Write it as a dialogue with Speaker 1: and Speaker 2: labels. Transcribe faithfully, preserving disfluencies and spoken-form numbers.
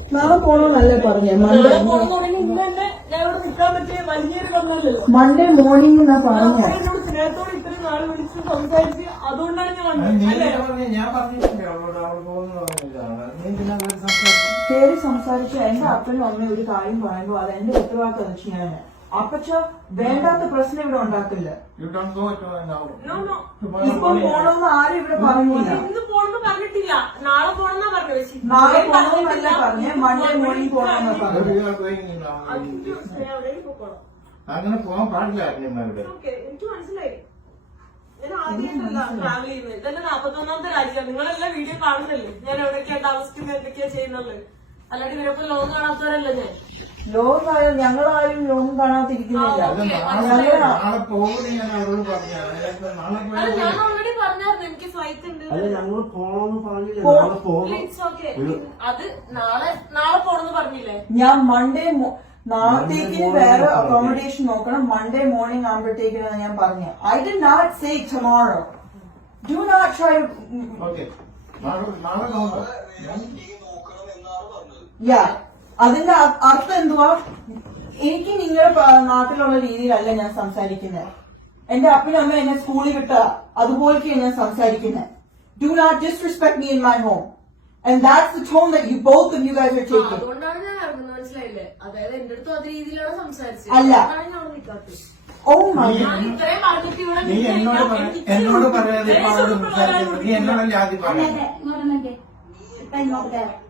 Speaker 1: നാളെ പോണോന്നല്ലേ പറഞ്ഞേ? Monday Monday morning എന്നാ പറഞ്ഞേ.
Speaker 2: അതുകൊണ്ടാണ് ഞാൻ
Speaker 1: കേറി സംസാരിച്ച എന്റെ അപ്പനും അമ്മയും ഒരു കാര്യം പറയുമ്പോ അത് എന്റെ ഉത്തരവാദിത്തം വെച്ച് ഞാൻ അപ്പച്ച വേണ്ടാത്ത പ്രശ്നം ഇവിടെ ഉണ്ടാക്കില്ല. ഇപ്പൊ പോണോന്ന് ആരും ഇവിടെ പറഞ്ഞില്ല.
Speaker 2: പറഞ്ഞിട്ടില്ല. നാളെ പോണെന്നാ പറഞ്ഞു.
Speaker 1: നാളെ പോണോന്നല്ല പറഞ്ഞേ, മൺഡേ മോർണിംഗ് പോണെന്നാ പറഞ്ഞു.
Speaker 3: അങ്ങനെ പോകാൻ പാടില്ല.
Speaker 2: എനിക്ക് മനസ്സിലായി. ഞാൻ ആദ്യമായിട്ടല്ല ട്രാവൽ ചെയ്യുന്നത്. ഇതന്നെ നാപ്പത്തൊന്നാമത്തെ രാജ്യമാണ്. നിങ്ങളെല്ലാം വീഡിയോ കാണുന്നില്ലേ ഞാൻ എവിടെയൊക്കെയാ താമസിക്കുന്നത്, എന്തൊക്കെയാ ചെയ്യുന്നത്. അല്ലാണ്ട് ഇവരൊക്കെ ലോകം കാണാത്തവരല്ല ഞാൻ.
Speaker 1: ലോകം ആയാലും ഞങ്ങളാരും ലോകം കാണാതിരിക്കുന്നില്ല.
Speaker 3: നാളെ പോകുന്ന ഞാൻ അവരോട് പറഞ്ഞു.
Speaker 2: ഞാൻ ഓൾറെഡി പറഞ്ഞായിരുന്നു എനിക്ക് ഫ്ലൈറ്റ് ഉണ്ട്.
Speaker 3: ഞങ്ങൾ പോകണമെന്ന് പറഞ്ഞില്ല.
Speaker 2: അത് നാളെ നാളെ പോണെന്ന് പറഞ്ഞില്ലേ?
Speaker 1: ഞാൻ മൺഡേ നാളത്തേക്കിന് വേറെ അക്കോമഡേഷൻ നോക്കണം. മൺഡേ മോർണിംഗ് ആകുമ്പോഴത്തേക്കാണ് ഞാൻ പറഞ്ഞു. I did not say tomorrow. Do not try. Yeah, അതിന്റെ അർത്ഥം എന്തുവാ? എനിക്ക് നിങ്ങളുടെ നാട്ടിലുള്ള രീതിയിലല്ല ഞാൻ സംസാരിക്കുന്നത്. എന്റെ അപ്പനും അമ്മ എന്നെ സ്കൂളിൽ വിട്ട അതുപോലെയൊക്കെയാണ് ഞാൻ സംസാരിക്കുന്നത്. Do not disrespect me in my home. And that's the tone that you both of you guys are taking.
Speaker 2: അതുകൊണ്ടാണ് ഞാൻ അറിഞ്ഞത്. മനസ്സിലായില്ലേ? അതായത് എന്റെ അടുത്തും അതേ രീതിയിലാണ് സംസാരിച്ചത്.
Speaker 1: അല്ല.
Speaker 2: ഞാൻ നിൽക്കാത്തത്.
Speaker 1: Oh my God.
Speaker 2: ഇത്രയും പറഞ്ഞിട്ട് ഇവിടെ
Speaker 3: നീ എന്നോട് എന്നോട് പറയാതെ നീ എന്നോടല്ലേ ആദ്യം പറയാം.